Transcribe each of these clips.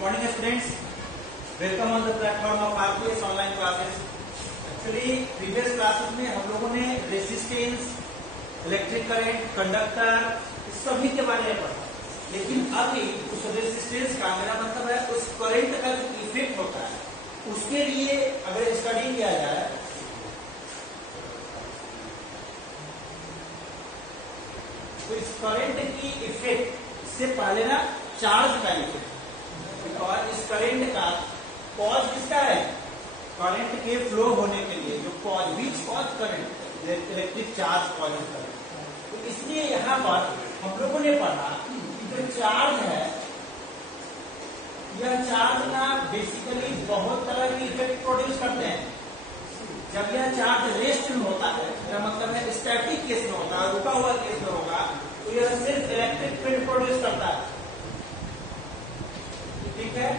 morning students, welcome on the platform of RPS online classes. Actually previous classes में हम लोगों ने resistance, electric current, conductor सभी के बारे में पढ़ा, लेकिन अभी उस रेसिस्टेंस का मेरा मतलब है उस करंट का जो इफेक्ट होता है उसके लिए अगर स्टडी किया जाए तो इस करंट की इफेक्ट से पहले ना चार्ज का इफेक्ट, और इस करंट का कॉज किसका है? करंट के फ्लो होने के लिए जो cause which cause current electric charge cause current. तो इसलिए यहाँ पर हम लोगों ने पढ़ा कि जो चार्ज है यह चार्ज ना बेसिकली बहुत तरह की इफेक्ट प्रोड्यूस करते हैं। जब यह चार्ज रेस्ट में होता है, इसका मतलब है स्टैटिक केस में होगा, रुका हुआ केस में होगा, तो यह सिर्फ इलेक्ट्रिक फील्ड प्रोड्यूस करता है। ठीक है,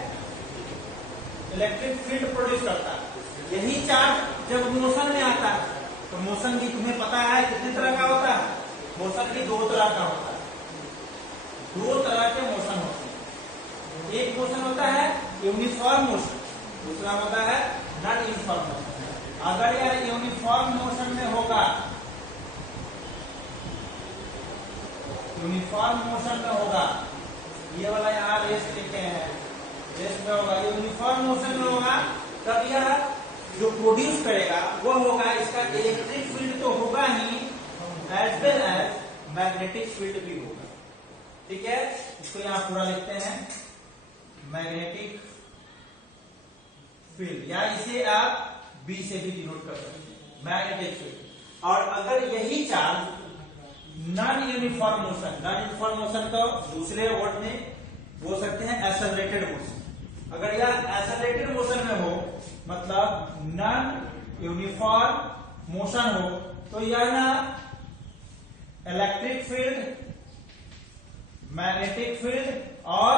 इलेक्ट्रिक फील्ड प्रोड्यूस करता है। यही चार्ज जब मोशन में आता है तो मोशन भी तुम्हें पता है कितने तरह का होता है? मोशन भी दो तरह का होता है। दो तरह के मोशन होते हैं। एक मोशन होता है यूनिफॉर्म मोशन, दूसरा होता है नॉन यूनिफॉर्म मोशन। अगर यह यूनिफॉर्म मोशन में होगा, यूनिफॉर्म मोशन में होगा, ये वाला यहाँ रेस्ट लिखे हैं, रेस्ट में होगा, यूनिफॉर्म मोशन में होगा, तब यह जो प्रोड्यूस करेगा वो होगा इसका इलेक्ट्रिक फील्ड तो होगा ही, as well as magnetic field भी होगा। ठीक है, इसको यहाँ पूरा लिखते हैं मैग्नेटिक फील्ड, या इसे आप बी से भी डिनोट कर सकते हैं, मैग्नेटिक फील्ड। और अगर यही charge non uniform motion, non uniform motion का दूसरे वर्ड में बोल सकते हैं एक्सेलरेटेड मोशन। अगर यह एक्सेलरेटेड मोशन में हो, मतलब नॉन यूनिफॉर्म मोशन हो, तो यह ना इलेक्ट्रिक फील्ड, मैग्नेटिक फील्ड और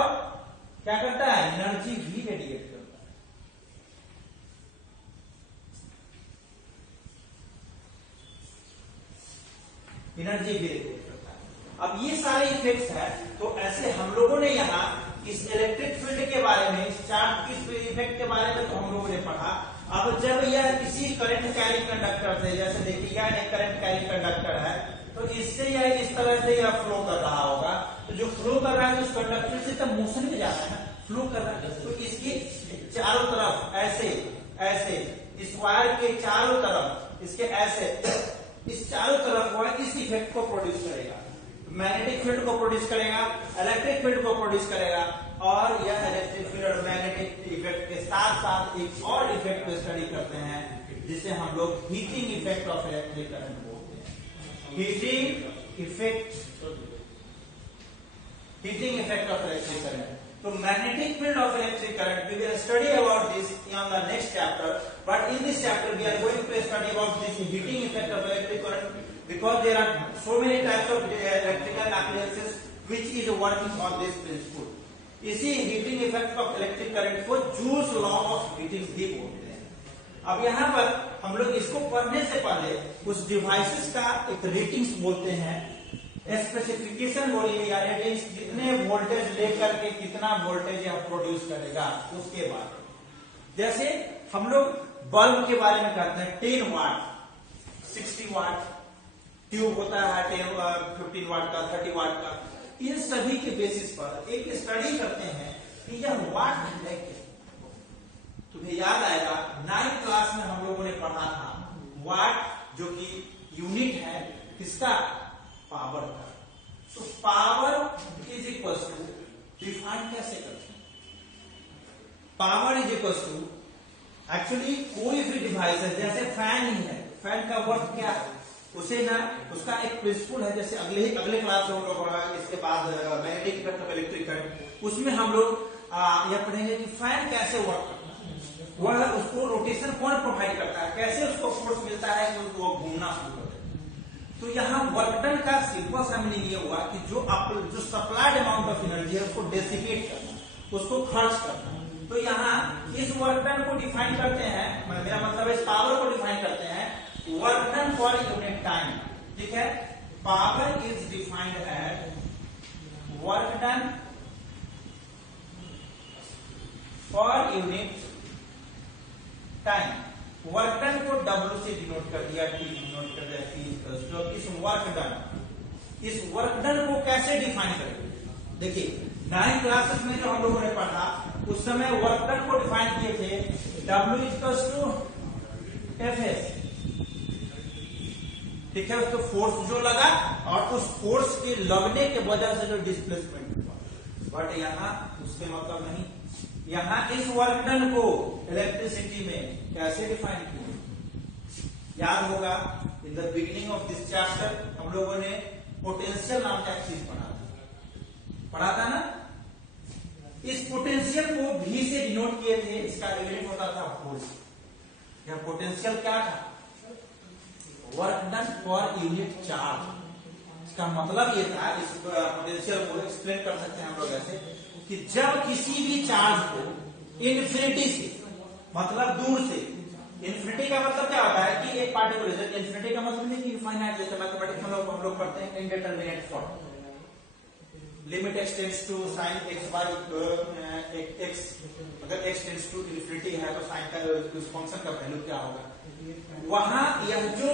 क्या करता है? एनर्जी भी रेडिएट करता है। एनर्जी भी रेडिएट करता है। अब ये सारे इफेक्ट्स है, तो ऐसे हम लोगों ने यहाँ इस इलेक्ट्रिक फील्ड के बारे में, इस चार्ज की इफेक्ट के बारे में तो हम लोगों ने पढ़ा। अब जब यह किसी करंट कैरिंग कंडक्टर से, जैसे देखिए यह एक करंट कैरिंग कंडक्टर है, तो इससे यह इस तरह से यह फ्लो कर रहा होगा, तो जो फ्लो कर रहा है उस कंडक्टर से तब मोशन में जा रहा है ना, फ्लो कर रहा है, तो इसके चारों तरफ ऐसे ऐसे इस वायर के चारों तरफ इसके ऐसे इस चारों तरफ वह इस इफेक्ट को प्रोड्यूस करेगा, मैग्नेटिक फील्ड को प्रोड्यूस करेगा, इलेक्ट्रिक फील्ड को प्रोड्यूस करेगा। और यह इलेक्ट्रिक फील्ड और मैग्नेटिक इफेक्ट के साथ साथ एक और इफेक्ट को स्टडी करते हैं जिसे हम लोग heating effect of electric current बोलते हैं। Heating effect of electric current. तो magnetic field of electric current, we will study about this in the next chapter, but in this chapter we are going to study about this heating effect of electric current, because there are so many types of electrical appliances which is working on this principle. इसी heating effect of electric current को joules law of heating भी बोलते हैं। अब यहाँ पर हम लोग इसको पढ़ने से पहले उस डिवाइसेस का एक रेटिंग्स बोलते हैं, स्पेसिफिकेशन बोलिए या रेटिंग्स, कितने वोल्टेज लेकर के कितना वोल्टेज यह प्रोड्यूस करेगा उसके बाद। जैसे हम लोग बल्ब के बारे में कहते हैं 10 वाट, 60 वाट ट्यूब होता है, 15 वाट का, 30 वाट का। इन सभी के बेसिस पर एक स्टडी करते हैं कि यह वाट है क्या। तुम्हें याद आएगा 9th क्लास में हम लोगों ने पढ़ा था वाट, जो कि यूनिट है किसका? पावर का। तो power is equal to, define कैसे करते हैं? Power is equal to, actually कोई भी डिवाइस है, जैसे फैन ही है, फैन का वर्क क्या है? उसे ना उसका एक प्रिंसिपल है, जैसे अगले क्लास में हम लोग पढ़ा, इसके बाद magnetic effect of electric current, उसमें हम लोग यह पढ़ेंगे कि फैन कैसे वर्क करता है, वह उसको रोटेशन कौन प्रोवाइड करता है, कैसे उसको फोर्स मिलता है कि वो घूमना शुरू कर दे। तो यहाँ वर्क डन का सिंपल सा मीनिंग ये हुआ कि जो सप्लाइड अमाउंट ऑफ एनर्जी है उसको डेसिपेट करना, उसको खर्च करना। तो यहाँ इस वर्क डन को डिफाइन करते हैं, मेरा मतलब इस पावर को डिफाइन करते हैं work done for unit time. ठीक है, power is defined as work done per unit time. Work done को W से डिनोट कर दिया, T डिनोट कर दिया, T जो इस वर्क डन को कैसे डिफाइन करेंगे? देखिए 9 क्लासेस में जो हम लोगों ने पढ़ा उस समय वर्क डन को डिफाइन किए थे W इक्वल्स टू Fs, ठीक है। उसको फोर्स जो लगा और उस फोर्स के लगने के वजह से जो डिस्प्लेसमेंट हुआ, बट यहाँ उसके मतलब नहीं। यहाँ इस वर्क डन को इलेक्ट्रिसिटी में कैसे डिफाइन किया? याद होगा in the beginning of this chapter हम लोगों ने पोटेंशियल नाम का चीज पढ़ा था ना। इस पोटेंशियल को V से डिनोट किए थे, इसका यूनिट होता था फोर्स। यह पोटेंशियल क्या था? Work done per unit charge. इसका मतलब ये था, इस पोटेंशियल को एक्सप्लेन कर सकते हैं हम लोग ऐसे कि जब किसी भी चार्ज को इन्फिनिटी से, मतलब दूर से, इन्फिनिटी का मतलब क्या होता है कि एक पार्टिकुलर, इन्फिनिटी का मतलब नहीं कि इनफाइनाइट, जैसे मैथमेटिक्स में हम लोग पढ़ते हैं indeterminate form, limit x tends to sin x by x, अगर x टेंड्स टू इन्फिनिटी है तो साइन का उस फंक्शन का वैल्यू क्या होगा। वहां यह जो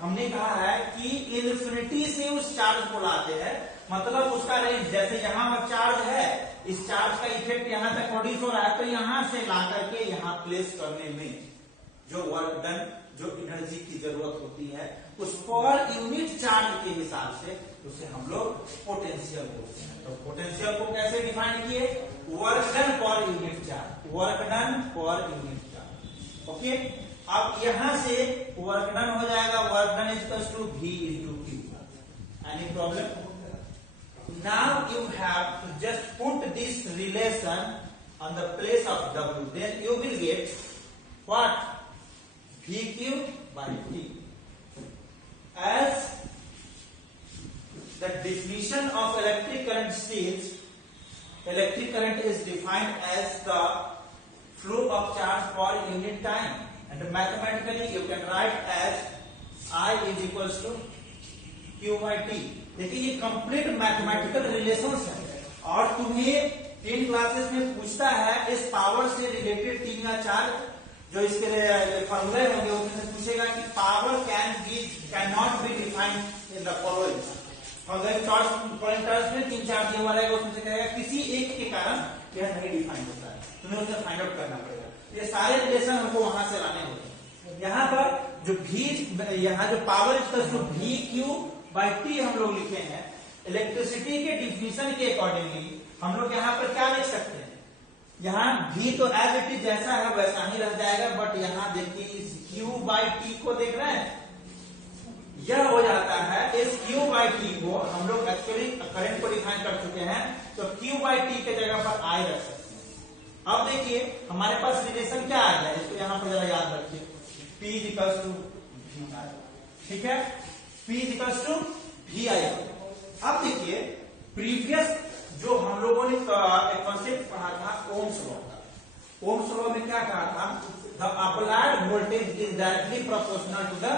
हमने कहा है कि इन्फिनिटी से उस चार्ज को लाते हैं, मतलब उसका रेंज, जैसे यहाँ पर चार्ज है, इस चार्ज का इफेक्ट यहाँ तक प्रोड्यूस हो रहा है, तो यहाँ से ला करके यहाँ प्लेस करने में जो वर्क डन, जो एनर्जी की जरूरत होती है, उस पर यूनिट चार्ज के हिसाब से उसे हम लोग पोटेंशियल बोलते हैं। तो पोटेंशियल को कैसे डिफाइन किए? Work done per unit charge, work done per unit charge. Okay, अब यहां से वर्क डन हो जाएगा, work done equals to V into Q। Any problem? Now you have to just put this relation on the place of W, then you will get what? VQ by T. As the definition of electric current states, electric current is defined as the flow of charge per unit time, and mathematically you can write as I is equals to Q by T। देखिए ये complete mathematical relations है, और तुम्हें 10 classes में पूछता है इस power से रिलेटेड 3 या 4 जो इसके फॉर्मूले होंगे, उसमें पूछेगा कि power can not be defined in the following. Pointers में 3-4 दिया हुआ रहेगा, उसमें से कहेगा किसी एक के कारण यह नहीं डिफाइन होता है, तुम्हें उसे फाइंड आउट करना पड़ेगा। ये सारे रिलेशन हमको वहां से लाने होते हैं। यहाँ पर जो V, यहाँ जो power equals to VQ by T हम लोग लिखे हैं, इलेक्ट्रिसिटी के डिफिनेशन के अकॉर्डिंगली हम लोग यहाँ पर क्या लिख सकते हैं? यहाँ V तो एज इट इज जैसा है वैसा ही रह जाएगा, बट यहाँ देखिए इस Q by T को देख रहे हैं, यह हो जाता है इस Q by T को हम लोग एक्चुअली करंट को डिफाइन कर चुके हैं, तो Q by T के जगह पर I रख सकते हैं। अब देखिए हमारे पास रिलेशन क्या आ गया, इसको यहाँ पर जरा याद रखिए, P इक्वल्स टू VI, ठीक है, P इक्वल्स टू VI। अब देखिए प्रीवियस जो हम लोगों ने एक कॉन्सेप्ट पढ़ा था ओम्स लॉ का। ओम्स लॉ में क्या कहा था? The applied voltage is directly proportional to the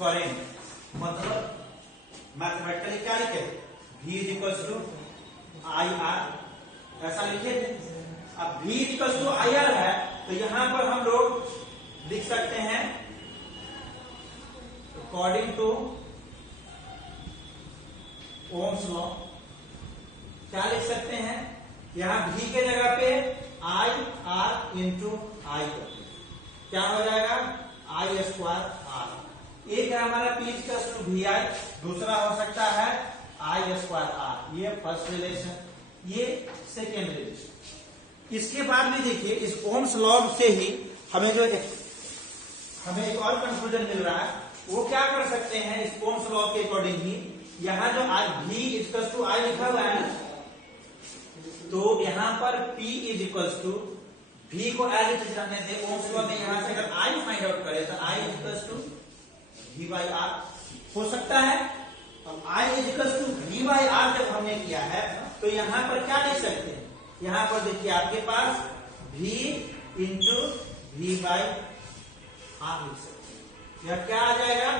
current. मतलब मैथमेटिकली क्या लिखे? V is equals to IR, ऐसा लिखे थे। अब V is equals to IR है, तो यहां पर हम लोग लिख सकते हैं अकॉर्डिंग टू ओम्स लॉ, क्या लिख सकते हैं? यहां V के जगह पे IR इंटू I, क्या हो जाएगा? I square R। एक है हमारा P इक्वल्स टू VI, दूसरा हो सकता है I स्क्वायर R। ये फर्स्ट रिलेशन, ये सेकेंड रिलेशन। इसके बाद भी देखिए इस ओम्स लॉ से ही हमें एक और कंक्लूजन मिल रहा है, वो क्या कर सकते हैं इस ओम्स लॉ के अकॉर्डिंग ही, यहाँ जो V इक्वल्स टू I लिखा हुआ है, तो यहाँ पर P is equals to V को एज इट इज रहने से ओम्स लॉ में यहाँ से अगर I फाइंड आउट करें तो I equals to V by R हो सकता है। अब I is equals to V by R जब हमने किया है, तो यहाँ पर क्या लिख सकते हैं? यहाँ पर देखिए आपके पास V into V by R लिख सकते हैं। यह क्या आ जाएगा?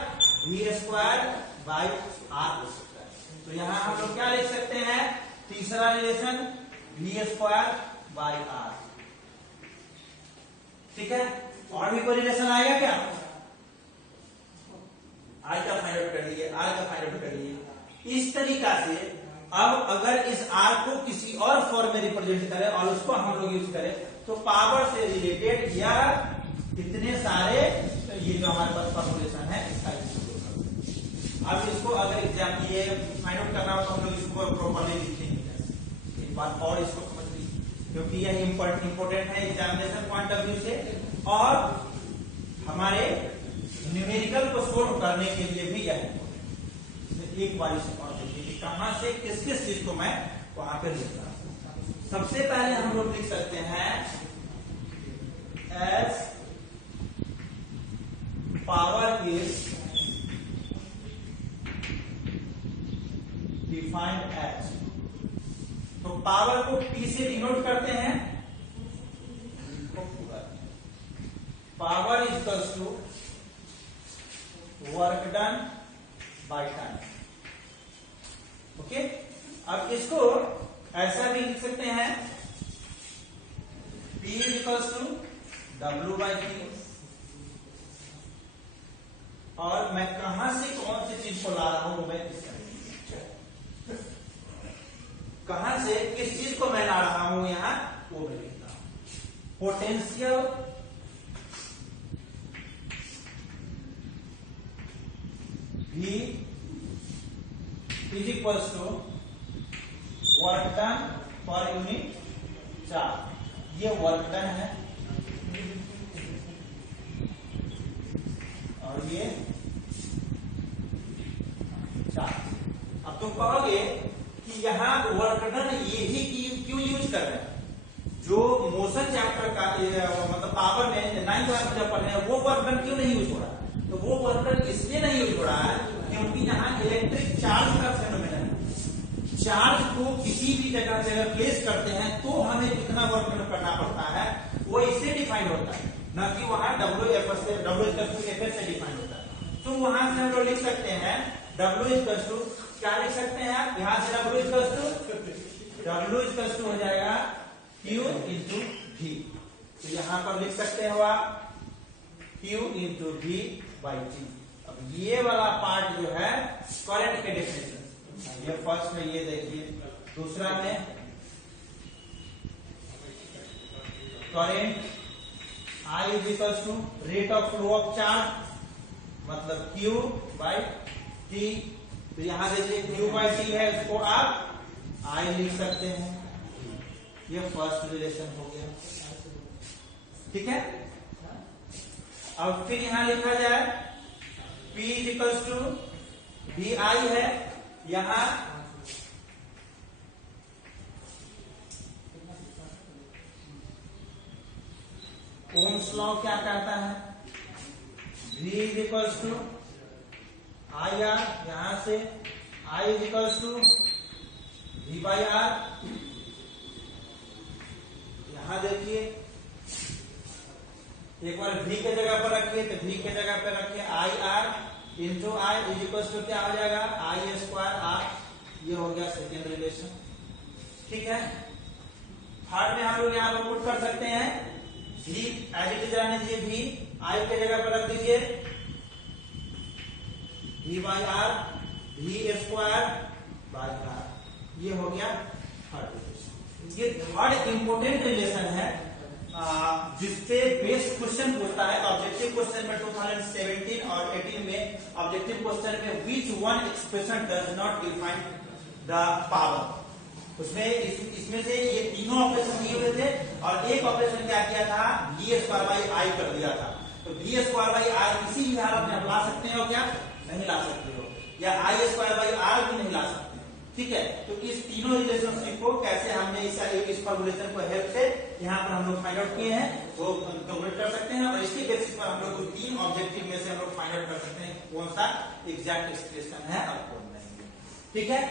V स्क्वायर बाई R हो सकता है। तो यहाँ हम लोग क्या लिख सकते हैं? तीसरा relation V square by R। ठीक है, और भी कोई रिलेशन आएगा क्या? आर का फाइंड आउट कर लिए, आर का फाइंड आउट कर लिए। इस तरीका से अब अगर इस आर को किसी और फॉर्म में रिप्रेजेंट करें और उसको हम लोग यूज करें तो पावर से रिलेटेड या कितने सारे ये जो हमारे पास फॉर्मुलेशन है इसका यूज होगा। अब इसको अगर एग्जाम ये फाइंड आउट करना हो तो हम लोग इसको प्रॉपर्ली लिखेंगे। एक बात और इसको समझ लीजिए क्योंकि यह इंपॉर्टेंट है एग्जामिनेशन पॉइंट ऑफ व्यू से और हमारे न्यूमेरिकल को सोल्व करने के लिए भी यह एक बार इसे और देखिए कि कहां से किस किस चीज को मैं वहां पे लिख रहा हूं। सबसे पहले हम लोग लिख सकते हैं as power is defined as, तो पावर को P से डिनोट करते हैं। Power is equals to work done by time. Okay, अब इसको ऐसा भी लिख सकते हैं P is equals to W by T। और मैं कहां से कौन सी चीज को ला रहा हूं मैं कहां से किस चीज को मैं ला रहा हूं यहां वो मैं लिखता हूं। Potential V is equals to work done per unit charge. ये वर्क डन है और ये चार्ज। अब तुम कहोगे कि यहाँ वर्क डन यही क्यों यूज कर रहे हैं? जो मोशन चैप्टर का मतलब पावर में 9th क्लास में जब पढ़े हैं वो वर्क डन क्यों नहीं यूज हो रहा है? तो वो वर्क डन इसलिए नहीं यूज हो रहा है क्योंकि यहाँ इलेक्ट्रिक चार्ज का फेनोमेनन है। चार्ज को किसी भी जगह से अगर प्लेस करते हैं तो हमें कितना वर्क डन करना पड़ता है वो इससे डिफाइंड होता है, न कि वहां WF से डिफाइंड होता है। तो वहां से हम लोग लिख सकते हैं W इक्वल्स टू क्या लिख सकते हैं आप? यहां से W इक्वल्स टू हो जाएगा Q इंटू V। तो यहां पर लिख सकते हो आप Q into V by T। अब ये वाला पार्ट जो है करंट के डेफिनेशन, ये फर्स्ट में ये देखिए, दूसरा में current I is equals to rate of flow of charge मतलब Q बाई T। तो यहां देखिए Q बाई T है, उसको आप I लिख सकते हैं। ये फर्स्ट रिलेशन हो गया, ठीक है। अब फिर यहां लिखा जाए P is equals to VI है, यहां ओम्स लॉ क्या कहता है? V is equals to IR, यहां से I is equals to V by R। यहां देखिए एक बार V के जगह पर रखिए तो V के जगह पर रखिए IR into I is equals to क्या हो जाएगा? I square R। ये हो गया सेकेंड रिलेशन, ठीक है। थर्ड में हम लोग यहाँ पर पुट कर सकते हैं V एज इट इज रहने दीजिए, V I के जगह पर रख दीजिए V by R, V square by R। ये हो गया थर्ड रिलेशन। ये थर्ड इंपोर्टेंट रिलेशन है जिससे बेस्ड क्वेश्चन पूछता है ऑब्जेक्टिव क्वेश्चन में 2017 और 18 में। ऑब्जेक्टिव क्वेश्चन में which one expression does not define the power, उसमें इसमें से ये तीनों ऑपरेशन दिए हुए थे और एक ऑपरेशन क्या किया था? V स्क्वायर बाई I कर दिया था। तो V स्क्वायर बाई I किसी भी हालत में आप ला सकते हो क्या? नहीं ला सकते हो, या I स्क्वायर बाई R भी नहीं ला सकते, ठीक है। तो इस तीनों रिलेशनशिप को कैसे हमने इस फॉर्मुलेशन को हेल्प से यहाँ पर हम लोग फाइंड आउट किए हैं वो कंप्लीट कर सकते हैं और इसके बेसिस पर हम लोग तीन ऑब्जेक्टिव में से हम लोग फाइंड आउट कर सकते हैं कौन सा एग्जैक्ट एक्सप्रेशन है और कौन नहीं, ठीक है।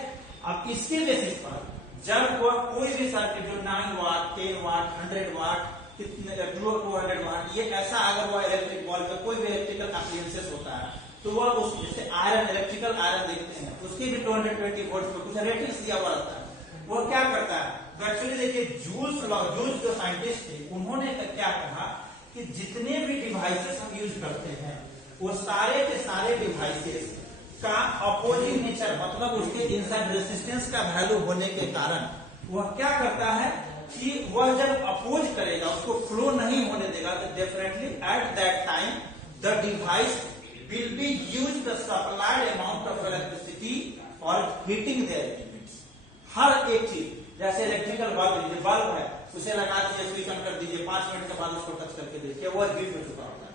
अब इसके बेसिस पर जब कोई भी सर्किट जो 9 वाट 10 वाट 100 वाट 200 वाट ये ऐसा अगर वो इलेक्ट्रिक बॉल का कोई भी इलेक्ट्रिकल एप्लायंसेस होता है तो वह उस जैसे आयरन इलेक्ट्रिकल आयरन देखते हैं उसके भी 220 वोल्ट पर कुछ रेटिंग्स दिया हुआ रहता है। वो क्या करता है? तो एक्चुअली देखिए जूल्स जो साइंटिस्ट थे उन्होंने क्या कहा कि जितने भी डिवाइसेस हम यूज करते हैं वो सारे के सारे डिवाइसेस का अपोजिंग नेचर, मतलब उसके इनसाइड रेजिस्टेंस का वैल्यू होने के कारण वह क्या करता है कि वह जब अपोज करेगा, उसको फ्लो नहीं होने देगा, तो definitely at that time the device will be use the supplied amount of electricity for heating their elements. हर एक चीज, जैसे इलेक्ट्रिकल बल्ब है, उसे लगा दीजिए, स्विच ऑन कर दीजिए, 5 मिनट के बाद उसको टच करके देखिए, वह हीट हो चुका होता है।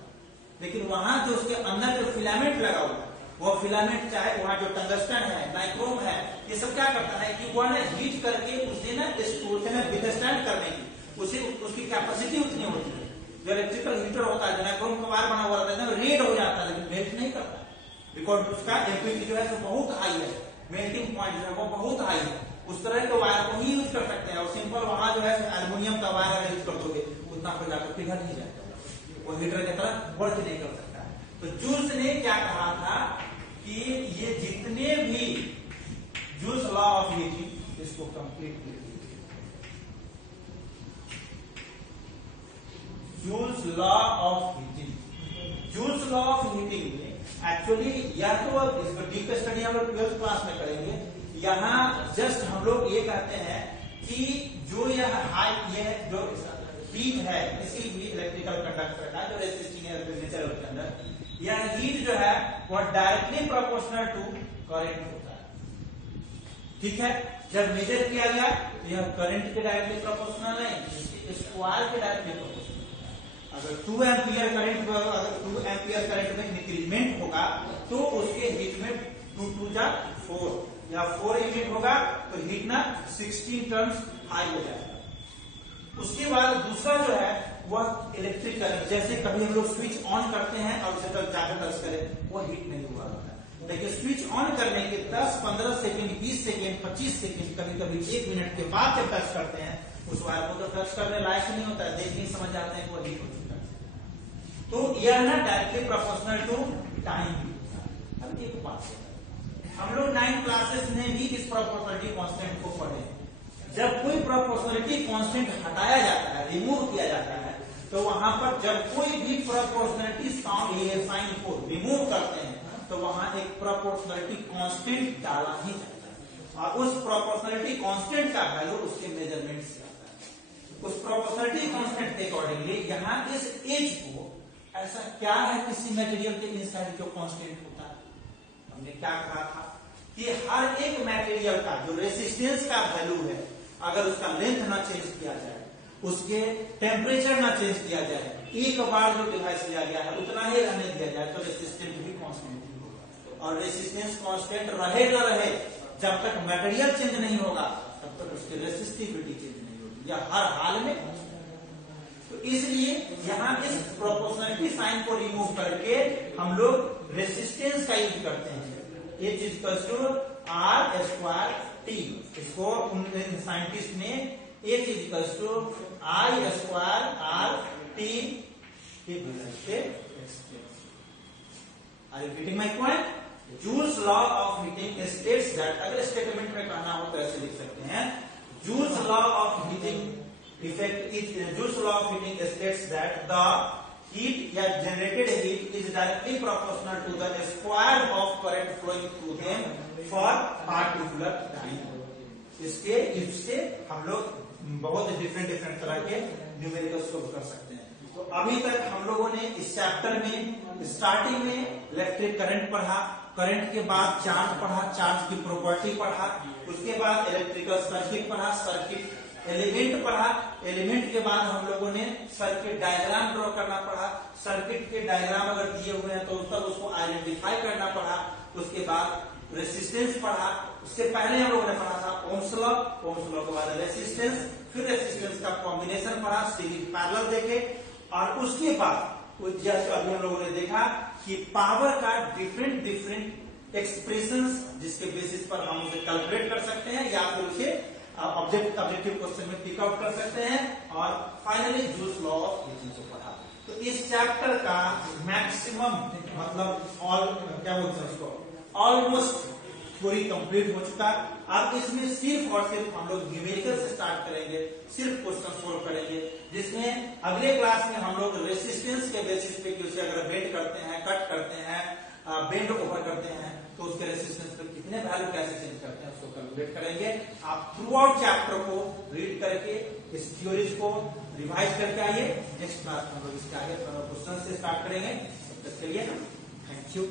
लेकिन वहां जो उसके अंदर जो फिलामेंट लगा हुआ है, वो फिलामेंट चाहे वहां जो टंगस्टन है, नाइक्रोम है, ये सब क्या करता है कि वह ना हीट करके उसे ना विथस्टैंड करने की उसे उसकी कैपेसिटी उतनी होती है। जो इलेक्ट्रिकल हीटर होता है, जो नाइक्रोम का वायर बना हुआ रहता है, रेड हो जाता है, लेकिन मेल्ट नहीं करता, बिकॉज उसका एम्पलीट्यूड जो है वो बहुत हाई है, मेल्टिंग पॉइंट जो है वो बहुत हाई है। उस तरह के वायर को ही यूज कर सकते हैं। और सिंपल वहां जो है एल्यूमिनियम का वायर अगर यूज कर दोगे, उतना पर जाकर पिघल नहीं जाएगा, वो हीटर की तरह वर्क नहीं कर सकता है। तो जूल्स ने क्या कहा था कि ये जितने भी जूल्स लॉ ऑफ हीटिंग, इसको कंप्लीट कीजिए। Joules law of heating, joules law of heating में एक्चुअली या तो इसको डीप स्टडी हम लोग 12th क्लास में करेंगे। यहाँ जस्ट हम लोग ये कहते हैं कि जो यह हाई, यह जो हीट है किसी भी इलेक्ट्रिकल कंडक्टर का, जो रेजिस्टिंग है नेचर उसके अंदर, यह हीट जो है वह डायरेक्टली प्रोपोर्शनल टू करंट होता है। ठीक है, जब मेजर किया गया तो यह करंट के डायरेक्टली प्रोपोर्शनल है, इसके स्क्वायर के डायरेक्टली प्रोपोर्शनल है। अगर 2 एम्पियर करंट, अगर 2 एम्पियर करंट में इंक्रीमेंट होगा तो उसके हीट में 2 2 जा 4 या 4 यूनिट होगा, तो हीट ना 16 टर्न्स हाई हो जाएगा। उसके बाद दूसरा जो है वह इलेक्ट्रिक करंट, जैसे कभी हम लोग स्विच ऑन करते हैं और उसे तक ज्यादा टच करें, वो हीट नहीं हुआ होता है। लेकिन स्विच ऑन करने के 10, 15 सेकेंड, 20 सेकेंड, 25 सेकेंड, कभी कभी 1 मिनट के बाद जब टच करते हैं, उस वायर को तो टच करने लायक नहीं होता है, देखने समझ जाते हैं कि वो हीट हो चुका है। तो यह ना डायरेक्टली प्रोपोर्शनल टू टाइम। अब एक बात है, हम लोग 9 क्लासेस में भी इस प्रोपोर्शनलिटी कांस्टेंट को पढ़े। जब कोई प्रोपोर्शनलिटी कांस्टेंट हटाया जाता है, रिमूव किया जाता है, तो वहां पर जब कोई भी प्रोपोर्शनलिटी साइन को रिमूव करते हैं, तो वहां एक प्रोपोर्शनलिटी कांस्टेंट डाला ही जाता है, और उस प्रोपोर्शनलिटी कांस्टेंट का वैल्यू उसके मेजरमेंट से आता है। उस प्रोपोर्शनलिटी कांस्टेंट के अकॉर्डिंगली यहाँ इस एज को, ऐसा क्या है किसी मटेरियल के इनसाइड जो कांस्टेंट होता है, हमने क्या कहा था कि हर एक मटेरियल का जो रेजिस्टेंस का वैल्यू है, अगर उसका लेंथ ना चेंज किया जाए, उसके टेम्परेचर ना चेंज किया जाए, एक बार जो डिवाइस लिया गया है उतना ही रहने दिया जाए, तो रेजिस्टेंस भी कांस्टेंट ही होगा। और रेजिस्टेंस कांस्टेंट रहे न रहे, जब तक मटेरियल चेंज नहीं होगा तब तक उसकी रेसिस्टिविटी चेंज नहीं होगी, या हर हाल में। तो इसलिए यहाँ इस प्रोपोर्शनलिटी साइन को रिमूव करके हम लोग रेसिस्टेंस का यूज करते हैं। ये चीज आर स्क्वायर टी, इसको साइंटिस्ट ने ए चीज I square R T are repeating my point. Joule's law of heating states that, अगर स्टेटमेंट में कहना हो तो ऐसे लिख सकते हैं, Joule's law of heating effect is, Joule's law of heating states that the heat या generated heat is directly proportional to the square of current flowing through them for particular time। इससे हम लोग बहुत डिफरेंट तरह के numerical solve कर सकते हैं। तो अभी तक हम लोगों ने इस चैप्टर में स्टार्टिंग में इलेक्ट्रिक करंट पढ़ा, करंट के बाद चार्ज पढ़ा, चार्ज की प्रॉपर्टी पढ़ा, उसके बाद इलेक्ट्रिकल सर्किट पढ़ा, सर्किट एलिमेंट पढ़ा, एलिमेंट के बाद हम लोगों ने सर्किट डायग्राम ड्रॉ करना पढ़ा, सर्किट के डायग्राम अगर दिए हुए हैं तो तब उसको आइडेंटिफाई करना पढ़ा, उसके बाद रेसिस्टेंस पढ़ा, उससे पहले हम लोगों ने पढ़ा था ओम्स लॉ, ओम्स लॉ के बाद रेसिस्टेंस, फिर रेसिस्टेंस का कॉम्बिनेशन पढ़ा, सीरीज पैरेलल देखे, और उसके बाद जैसे अभी हम लोगों ने देखा कि पावर का डिफरेंट एक्सप्रेशंस, जिसके बेसिस पर हम उसे कैलकुलेट कर सकते हैं या फिर उसे ऑब्जेक्टिव क्वेश्चन में पिक आउट कर सकते हैं, और finally joules law of heating को पढ़ा। तो इस चैप्टर का मैक्सिमम मतलब क्या बोलते हैं उसको, ऑलमोस्ट थ्योरी कंप्लीट हो चुका। अब इसमें सिर्फ और सिर्फ हम लोग न्यूमेरिकल से स्टार्ट करेंगे, सिर्फ क्वेश्चन सोल्व करेंगे, जिसमें अगले क्लास में हम लोग रेसिस्टेंस के बेसिस पे कि उसे अगर बेंड करते हैं, कट करते हैं, बेंड ओवर करते हैं तो उसके रेसिस्टेंस पे कितने वैल्यू कैसे चेंज करते हैं उसको कैलकुलेट करेंगे। आप थ्रू आउट चैप्टर को रीड करके इस थ्योरीज को रिवाइज करके आइए। नेक्स्ट क्लास में हम लोग इसके आगे क्वेश्चन से स्टार्ट करेंगे। तब तक के लिए थैंक यू।